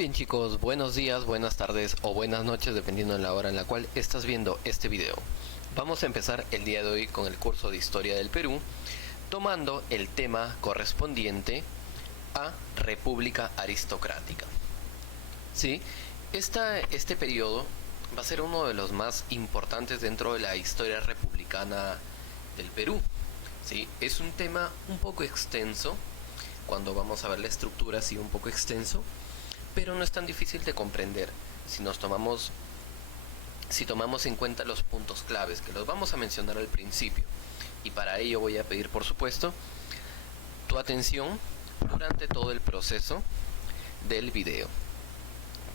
bien chicos, buenos días, buenas tardes o buenas noches dependiendo de la hora en la cual estás viendo este video. Vamos a empezar el día de hoy con el curso de Historia del Perú, tomando el tema correspondiente a República Aristocrática. Sí, este periodo va a ser uno de los más importantes dentro de la historia republicana del Perú. Sí, es un tema un poco extenso, cuando vamos a ver la estructura sí un poco extenso, pero no es tan difícil de comprender si tomamos en cuenta los puntos claves que los vamos a mencionar al principio. Y para ello voy a pedir, por supuesto, tu atención durante todo el proceso del video.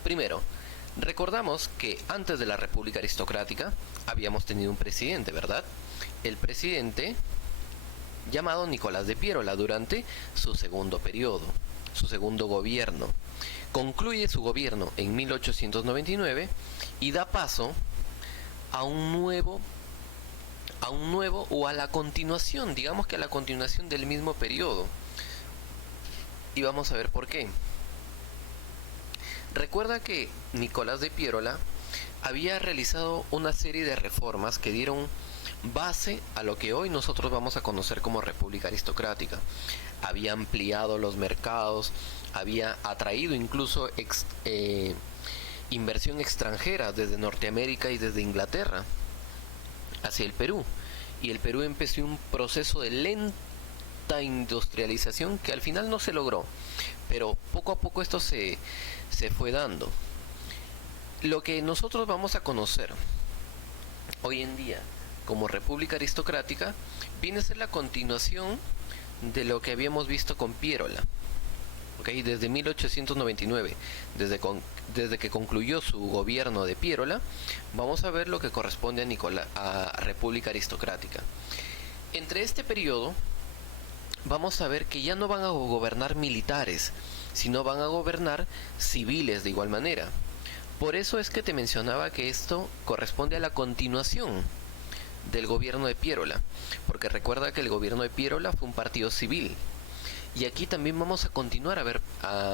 Primero, recordamos que antes de la República Aristocrática habíamos tenido un presidente, ¿verdad? El presidente llamado Nicolás de Piérola durante su segundo periodo, su segundo gobierno. Concluye su gobierno en 1899 y da paso a un nuevo o a la continuación, digamos que a la continuación del mismo periodo. Y vamos a ver por qué. Recuerda que Nicolás de Piérola había realizado una serie de reformas que dieron base a lo que hoy nosotros vamos a conocer como República Aristocrática. Había ampliado los mercados, había atraído incluso inversión extranjera desde Norteamérica y desde Inglaterra hacia el Perú. Y el Perú empezó un proceso de lenta industrialización que al final no se logró, pero poco a poco esto se fue dando. Lo que nosotros vamos a conocer hoy en día como República Aristocrática viene a ser la continuación de lo que habíamos visto con Piérola. Desde 1899, desde que concluyó su gobierno de Piérola, vamos a ver lo que corresponde a República Aristocrática. Entre este periodo vamos a ver que ya no van a gobernar militares, sino van a gobernar civiles de igual manera. Por eso es que te mencionaba que esto corresponde a la continuación del gobierno de Piérola, porque recuerda que el gobierno de Piérola fue un partido civil. Y aquí también vamos a continuar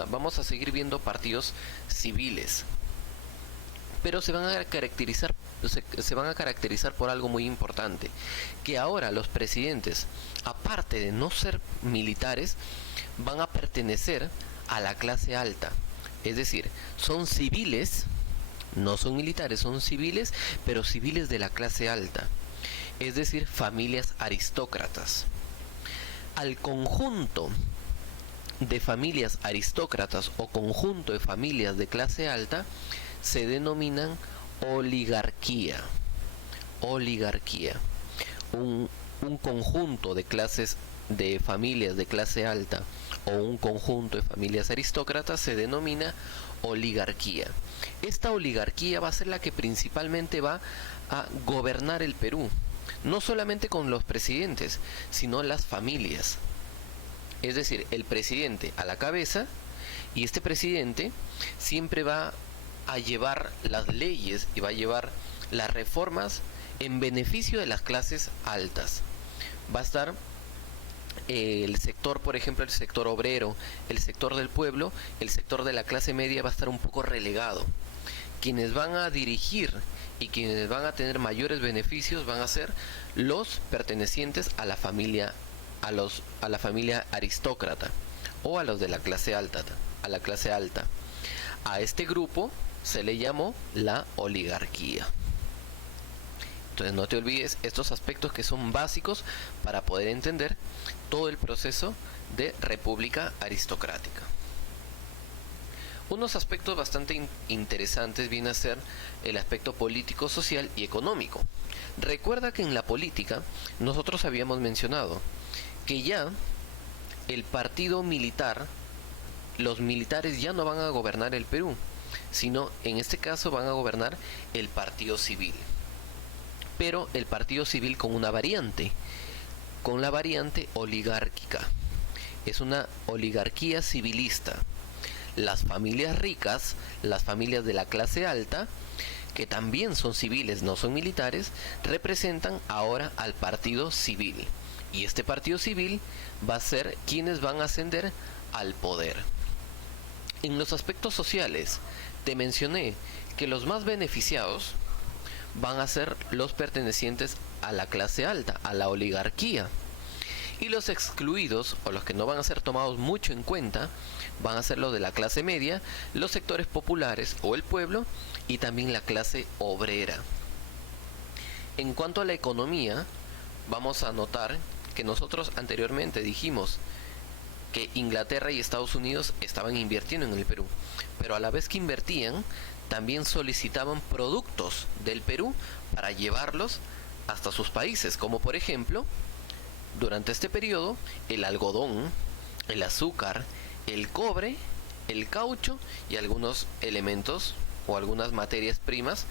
vamos a seguir viendo partidos civiles, pero se van a caracterizar por algo muy importante, que ahora los presidentes, aparte de no ser militares, van a pertenecer a la clase alta. Es decir, son civiles, no son militares, son civiles, pero civiles de la clase alta. Es decir, familias aristócratas. Al conjunto de familias aristócratas o conjunto de familias de clase alta se denominan oligarquía. Oligarquía. Un conjunto de familias de clase alta o un conjunto de familias aristócratas se denomina oligarquía. Esta oligarquía va a ser la que principalmente va a gobernar el Perú, no solamente con los presidentes, sino las familias. Es decir, el presidente a la cabeza, y este presidente siempre va a llevar las leyes y va a llevar las reformas en beneficio de las clases altas. Va a estar el sector, por ejemplo, el sector obrero, el sector del pueblo, el sector de la clase media va a estar un poco relegado. Quienes van a dirigir y quienes van a tener mayores beneficios van a ser los pertenecientes a la familia, a la familia aristócrata o a los de la clase alta, A este grupo se le llamó la oligarquía. Entonces no te olvides estos aspectos que son básicos para poder entender todo el proceso de República Aristocrática. Unos aspectos bastante interesantes viene a ser el aspecto político, social y económico. Recuerda que en la política nosotros habíamos mencionado que ya el partido militar, los militares ya no van a gobernar el Perú, sino en este caso van a gobernar el partido civil. Pero el partido civil con una variante, con la variante oligárquica. Es una oligarquía civilista. Las familias ricas, las familias de la clase alta, que también son civiles, no son militares, representan ahora al partido civil. Y este partido civil va a ser quienes van a ascender al poder. En los aspectos sociales, te mencioné que los más beneficiados van a ser los pertenecientes a la clase alta, a la oligarquía. Y los excluidos, o los que no van a ser tomados mucho en cuenta, van a ser los de la clase media, los sectores populares o el pueblo, y también la clase obrera. En cuanto a la economía, vamos a notar que nosotros anteriormente dijimos que Inglaterra y Estados Unidos estaban invirtiendo en el Perú, pero a la vez que invertían, también solicitaban productos del Perú para llevarlos hasta sus países, como por ejemplo, durante este periodo, el algodón, el azúcar, el cobre, el caucho y algunos elementos o algunas materias primas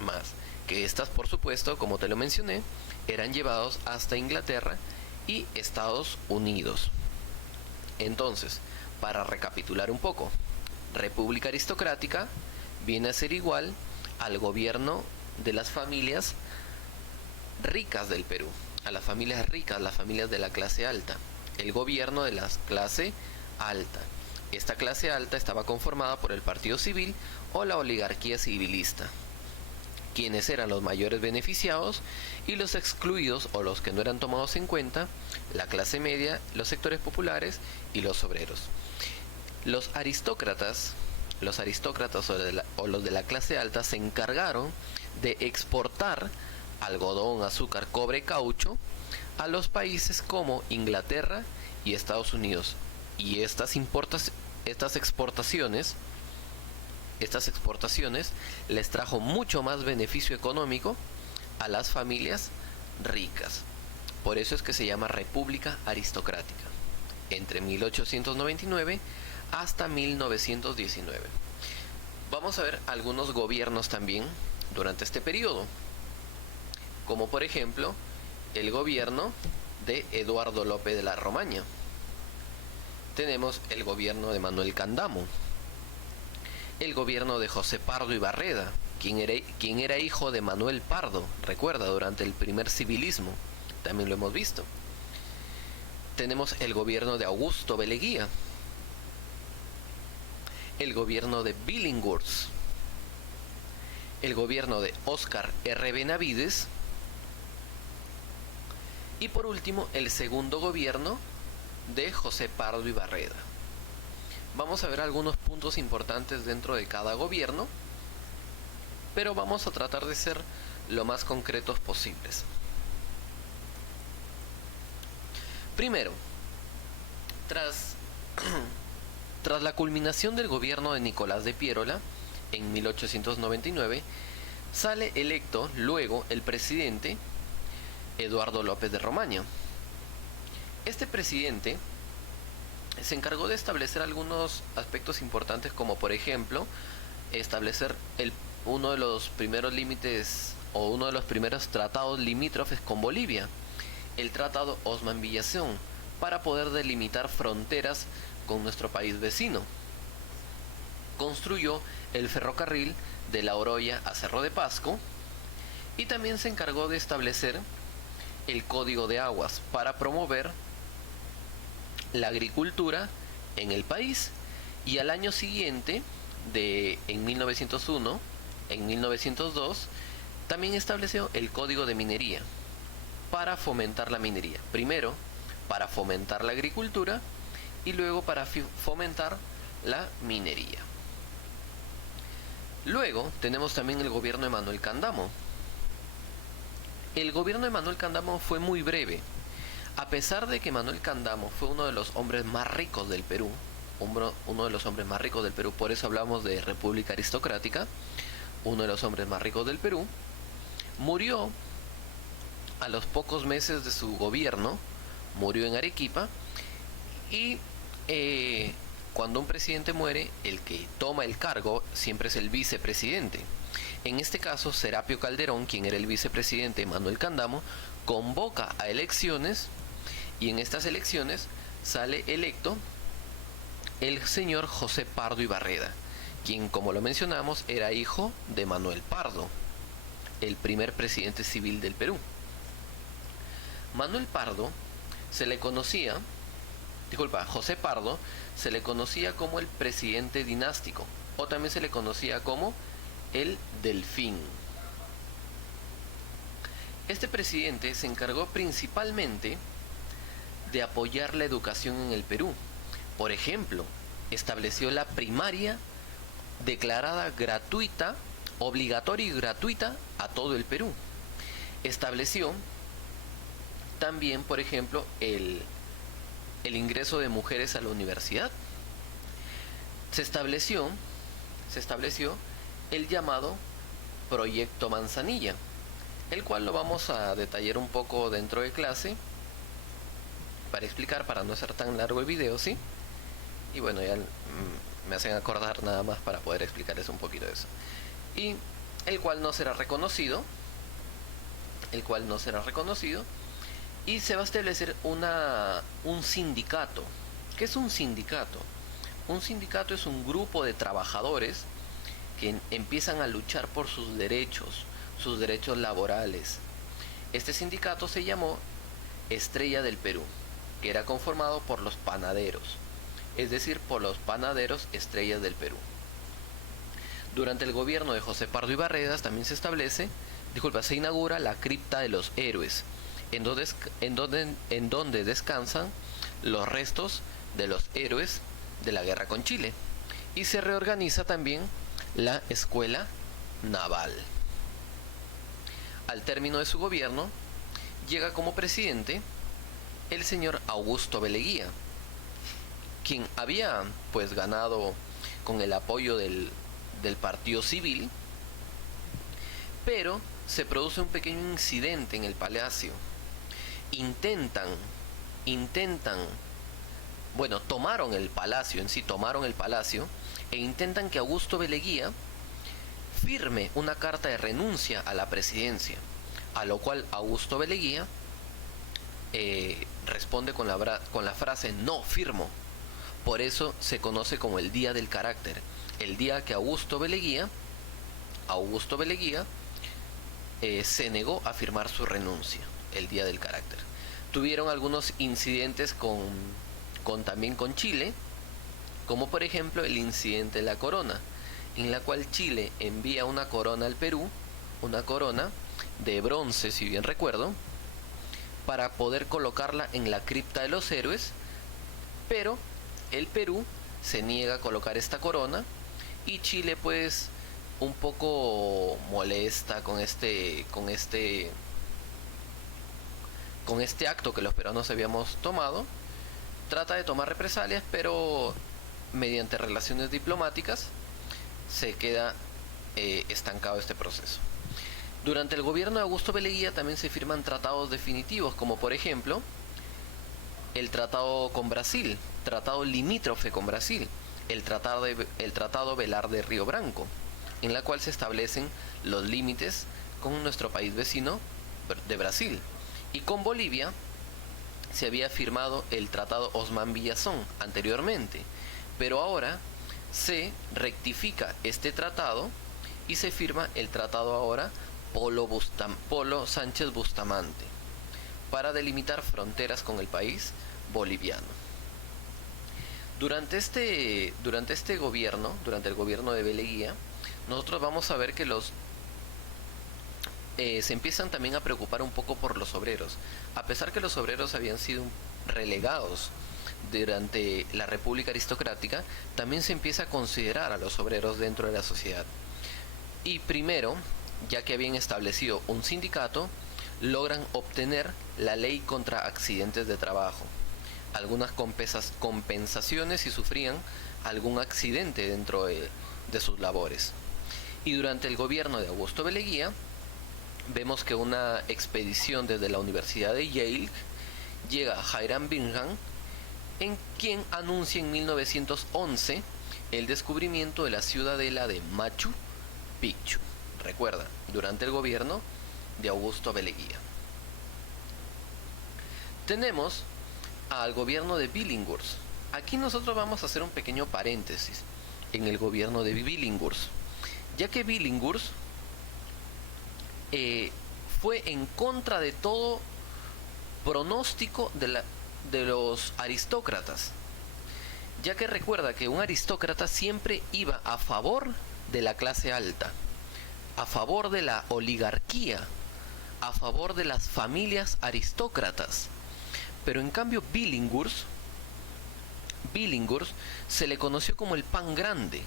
más, que estas, por supuesto, como te lo mencioné, eran llevados hasta Inglaterra y Estados Unidos. Entonces, para recapitular un poco, república aristocrática viene a ser igual al gobierno de las familias ricas del Perú, a las familias ricas, las familias de la clase alta, el gobierno de la clase alta. Esta clase alta estaba conformada por el partido civil o la oligarquía civilista, quienes eran los mayores beneficiados, y los excluidos o los que no eran tomados en cuenta, la clase media, los sectores populares y los obreros. Los aristócratas o los de la clase alta se encargaron de exportar algodón, azúcar, cobre, caucho a los países como Inglaterra y Estados Unidos. Y estas exportaciones les trajo mucho más beneficio económico a las familias ricas. Por eso es que se llama República Aristocrática, entre 1899 hasta 1919. Vamos a ver algunos gobiernos también durante este periodo, como por ejemplo el gobierno de Eduardo López de la Romaña. Tenemos el gobierno de Manuel Candamo, el gobierno de José Pardo y Barreda, quien era hijo de Manuel Pardo, recuerda, durante el primer civilismo, también lo hemos visto. Tenemos el gobierno de Augusto B. Leguía, el gobierno de Billinghurst, el gobierno de Óscar R. Benavides, y por último el segundo gobierno de José Pardo y Barreda. Vamos a ver algunos puntos importantes dentro de cada gobierno, pero vamos a tratar de ser lo más concretos posibles. Primero, tras la culminación del gobierno de Nicolás de Piérola en 1899, sale electo luego el presidente Eduardo López de Romaña. Este presidente se encargó de establecer algunos aspectos importantes, como por ejemplo establecer uno de los primeros límites o uno de los primeros tratados limítrofes con Bolivia, el Tratado Osman-Villazón, para poder delimitar fronteras con nuestro país vecino. Construyó el ferrocarril de La Oroya a Cerro de Pasco y también se encargó de establecer el Código de Aguas para promover la agricultura en el país. Y al año siguiente, en 1902, también estableció el Código de Minería para fomentar la minería. Primero, para fomentar la agricultura y luego para fomentar la minería. Luego tenemos también el gobierno de Manuel Candamo. El gobierno de Manuel Candamo fue muy breve. A pesar de que Manuel Candamo fue uno de los hombres más ricos del Perú, por eso hablamos de República Aristocrática, uno de los hombres más ricos del Perú, murió a los pocos meses de su gobierno, murió en Arequipa, y cuando un presidente muere, el que toma el cargo siempre es el vicepresidente. En este caso, Serapio Calderón, quien era el vicepresidente de Manuel Candamo, convoca a elecciones, y en estas elecciones sale electo el señor José Pardo y Barreda, quien, como lo mencionamos, era hijo de Manuel Pardo, el primer presidente civil del Perú. Manuel Pardo se le conocía disculpa, José Pardo, se le conocía como el presidente dinástico, o también se le conocía como el Delfín. Este presidente se encargó principalmente de apoyar la educación en el Perú. Por ejemplo, estableció la primaria declarada gratuita, obligatoria y gratuita a todo el Perú. Estableció también, por ejemplo, el ingreso de mujeres a la universidad. Se estableció el llamado Proyecto Manzanilla, el cual lo vamos a detallar un poco dentro de clase para explicar, para no hacer tan largo el video, ¿sí? Y bueno, ya me hacen acordar nada más para poder explicarles un poquito de eso. Y el cual no será reconocido, y se va a establecer un sindicato. ¿Qué es un sindicato? Un sindicato es un grupo de trabajadores que empiezan a luchar por sus derechos laborales. Este sindicato se llamó Estrella del Perú, que era conformado por los panaderos, es decir, por los panaderos Estrellas del Perú. Durante el gobierno de José Pardo y Barredas también se inaugura la cripta de los héroes, en donde descansan los restos de los héroes de la guerra con Chile, y se reorganiza también la escuela naval. Al término de su gobierno, llega como presidente el señor Augusto B. Leguía, quien había pues ganado con el apoyo del Partido Civil, pero se produce un pequeño incidente en el palacio. Tomaron el palacio e intentan que Augusto B. Leguía firme una carta de renuncia a la presidencia, a lo cual Augusto B. Leguía responde con la frase "no firmo". Por eso se conoce como el Día del Carácter, el día que Augusto B. Leguía se negó a firmar su renuncia, el Día del Carácter. Tuvieron algunos incidentes también con Chile, como por ejemplo el incidente de la corona, en la cual Chile envía una corona al Perú, una corona de bronce, si bien recuerdo, para poder colocarla en la cripta de los héroes, pero el Perú se niega a colocar esta corona, y Chile pues un poco molesta con este acto que los peruanos habíamos tomado, trata de tomar represalias, pero mediante relaciones diplomáticas se queda estancado este proceso. Durante el gobierno de Augusto B. Leguía también se firman tratados definitivos, como por ejemplo el tratado con Brasil, tratado limítrofe con Brasil, el tratado Velarde Río Branco, en la cual se establecen los límites con nuestro país vecino de Brasil. Y con Bolivia se había firmado el tratado Osman Villazón anteriormente, pero ahora se rectifica este tratado y se firma el tratado ahora Polo Sánchez Bustamante, para delimitar fronteras con el país boliviano. Durante el gobierno de B. Leguía, nosotros vamos a ver que se empiezan también a preocupar un poco por los obreros, a pesar que los obreros habían sido relegados durante la República Aristocrática. También se empieza a considerar a los obreros dentro de la sociedad. Y primero, ya que habían establecido un sindicato, logran obtener la ley contra accidentes de trabajo, algunas compensaciones si sufrían algún accidente dentro de sus labores. Y durante el gobierno de Augusto B. Leguía, vemos que una expedición desde la Universidad de Yale llega a Hiram Bingham, en quien anuncia en 1911 el descubrimiento de la ciudadela de Machu Picchu. Recuerda, durante el gobierno de Augusto B. Leguía. Tenemos al gobierno de Billinghurst. Aquí nosotros vamos a hacer un pequeño paréntesis en el gobierno de Billinghurst, ya que Billinghurst fue en contra de todo pronóstico de los aristócratas, ya que recuerda que un aristócrata siempre iba a favor de la clase alta, a favor de la oligarquía, a favor de las familias aristócratas. Pero en cambio Billinghurst se le conoció como el pan grande,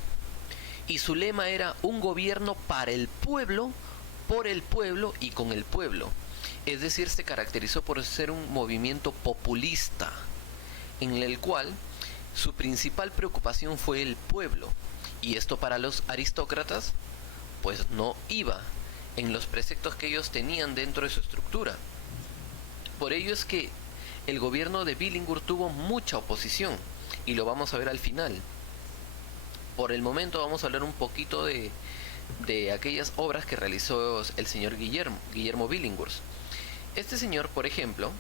y su lema era un gobierno para el pueblo, por el pueblo y con el pueblo. Es decir, se caracterizó por ser un movimiento populista, en el cual su principal preocupación fue el pueblo, y esto para los aristócratas pues no iba en los preceptos que ellos tenían dentro de su estructura. Por ello es que el gobierno de Billinghurst tuvo mucha oposición, y lo vamos a ver al final. Por el momento vamos a hablar un poquito de aquellas obras que realizó el señor Guillermo Billinghurst. Este señor, por ejemplo,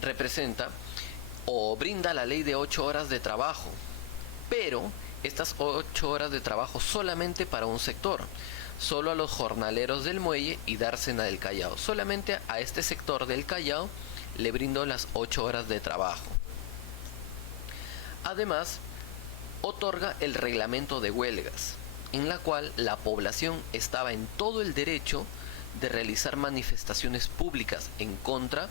representa o brinda la ley de 8 horas de trabajo, pero estas 8 horas de trabajo solamente para un sector, solo a los jornaleros del muelle y dársena del Callao. Solamente a este sector del Callao le brindó las 8 horas de trabajo. Además, otorga el reglamento de huelgas, en la cual la población estaba en todo el derecho de realizar manifestaciones públicas en contra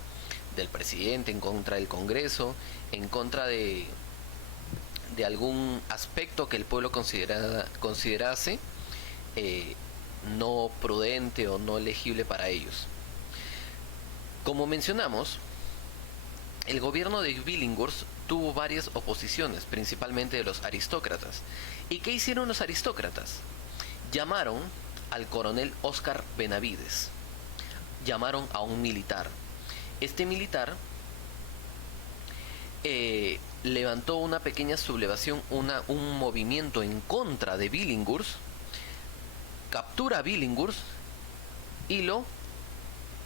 del presidente, en contra del Congreso, en contra de algún aspecto que el pueblo considerase no prudente o no legible para ellos. Como mencionamos, el gobierno de Billinghurst tuvo varias oposiciones, principalmente de los aristócratas. ¿Y qué hicieron los aristócratas? Llamaron al coronel Óscar Benavides, llamaron a un militar. Este militar levantó una pequeña sublevación, un movimiento en contra de Billinghurst, captura a Billinghurst y lo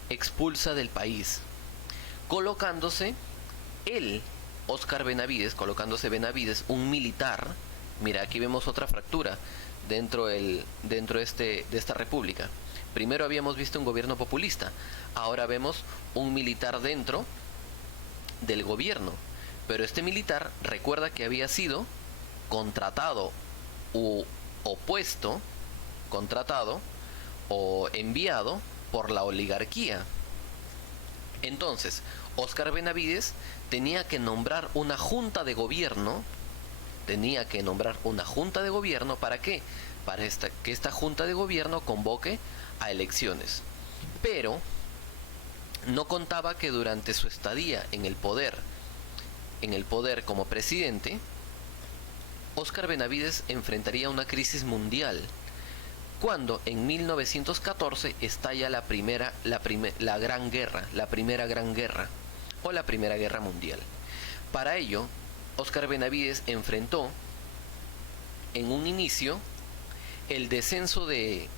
expulsa del país, colocándose Benavides, un militar. Mira, aquí vemos otra fractura dentro de esta república. Primero habíamos visto un gobierno populista, ahora vemos un militar dentro del gobierno. Pero este militar recuerda que había sido contratado o enviado por la oligarquía. Entonces, Óscar Benavides tenía que nombrar una junta de gobierno. ¿Para qué? Para que esta junta de gobierno convoque a elecciones. Pero no contaba que durante su estadía en el poder como presidente, Óscar Benavides enfrentaría una crisis mundial, cuando en 1914 estalla la Primera Gran Guerra o la Primera Guerra Mundial. Para ello, Óscar Benavides enfrentó en un inicio el descenso de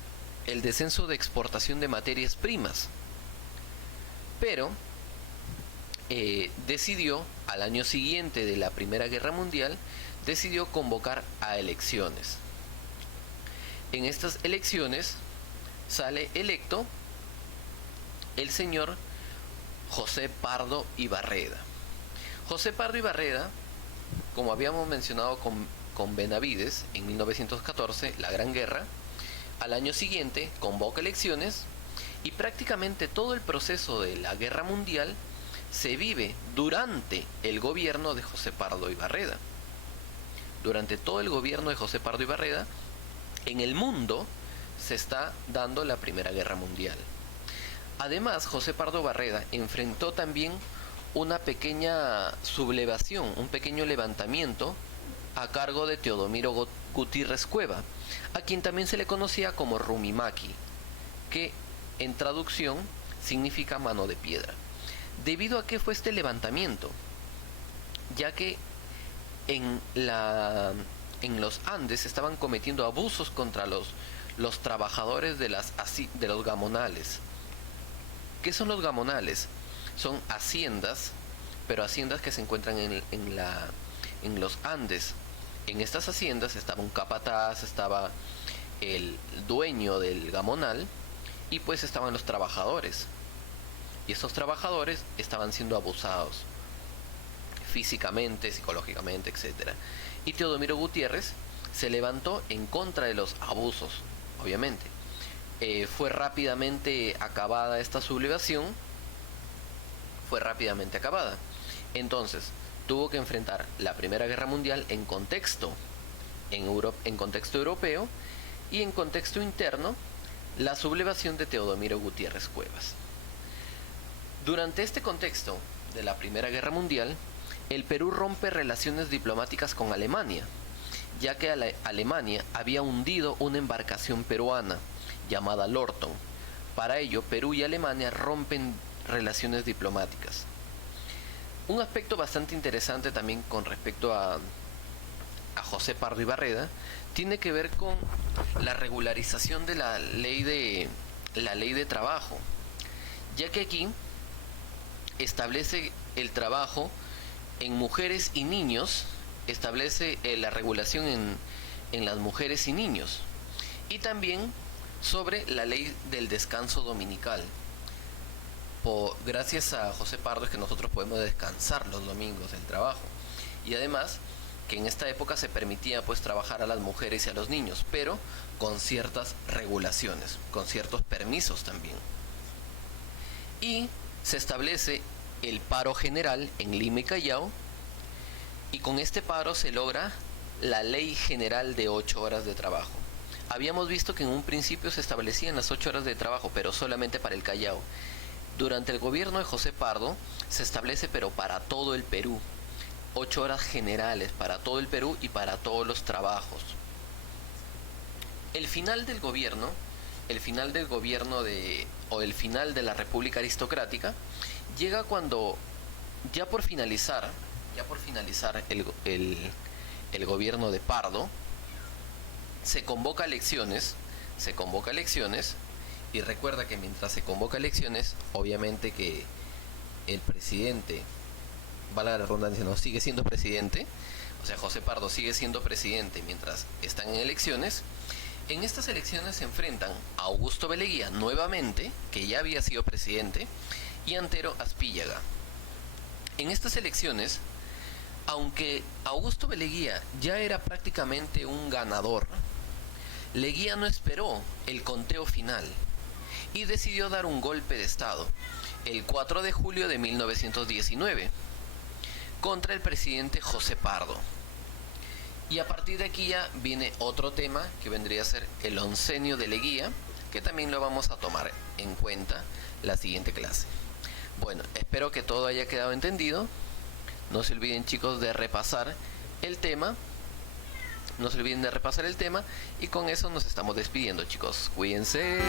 exportación de materias primas, pero decidió, al año siguiente de la Primera Guerra Mundial, decidió convocar a elecciones. En estas elecciones sale electo el señor José Pardo y Barreda. José Pardo y Barreda, como habíamos mencionado con Benavides en 1914, la Gran Guerra, al año siguiente convoca elecciones, y prácticamente todo el proceso de la Guerra Mundial se vive durante el gobierno de José Pardo y Barreda. Durante todo el gobierno de José Pardo y Barreda, en el mundo se está dando la Primera Guerra Mundial. Además, José Pardo Barreda enfrentó también una pequeña sublevación, un pequeño levantamiento a cargo de Teodomiro Gutiérrez Cueva, a quien también se le conocía como Rumimaki, que en traducción significa mano de piedra. ¿Debido a qué fue este levantamiento? Ya que en los Andes estaban cometiendo abusos contra los trabajadores de los gamonales. ¿Qué son los gamonales? Son haciendas, pero haciendas que se encuentran en los Andes. En estas haciendas estaba un capataz, estaba el dueño del gamonal, y pues estaban los trabajadores. y estos trabajadores estaban siendo abusados físicamente, psicológicamente, etc. Y Teodomiro Gutiérrez se levantó en contra de los abusos, obviamente. Fue rápidamente acabada esta sublevación, fue rápidamente acabada. Entonces, tuvo que enfrentar la Primera Guerra Mundial en contexto europeo, y en contexto interno, la sublevación de Teodomiro Gutiérrez Cuevas. Durante este contexto de la Primera Guerra Mundial, el Perú rompe relaciones diplomáticas con Alemania, ya que Alemania había hundido una embarcación peruana llamada Lorton. Para ello, Perú y Alemania rompen relaciones diplomáticas. Un aspecto bastante interesante también con respecto a José Pardo y Barreda tiene que ver con la regularización de la ley de trabajo, ya que aquí establece el trabajo en mujeres y niños, establece la regulación en las mujeres y niños, y también sobre la ley del descanso dominical. Gracias a José Pardo es que nosotros podemos descansar los domingos del trabajo, y además que en esta época se permitía pues trabajar a las mujeres y a los niños, pero con ciertas regulaciones, con ciertos permisos también. Y se establece el paro general en Lima y Callao, y con este paro se logra la ley general de 8 horas de trabajo. Habíamos visto que en un principio se establecían las 8 horas de trabajo, pero solamente para el Callao. Durante el gobierno de José Pardo se establece, pero para todo el Perú, 8 horas generales para todo el Perú y para todos los trabajos. El final del gobierno o el final de la República Aristocrática llega cuando ya por finalizar el gobierno de Pardo, se convoca elecciones, y recuerda que mientras se convoca elecciones, obviamente que el presidente, valga la redundancia, no sigue siendo presidente, o sea, José Pardo sigue siendo presidente mientras están en elecciones. En estas elecciones se enfrentan a Augusto Beleguía nuevamente, que ya había sido presidente, y Antero Aspíllaga. En estas elecciones, aunque Augusto Beleguía ya era prácticamente un ganador, Leguía no esperó el conteo final y decidió dar un golpe de estado el 4 de julio de 1919 contra el presidente José Pardo. Y a partir de aquí ya viene otro tema que vendría a ser el oncenio de Leguía, que también lo vamos a tomar en cuenta la siguiente clase. Bueno, espero que todo haya quedado entendido. No se olviden, chicos, de repasar el tema. Y con eso nos estamos despidiendo, chicos. Cuídense.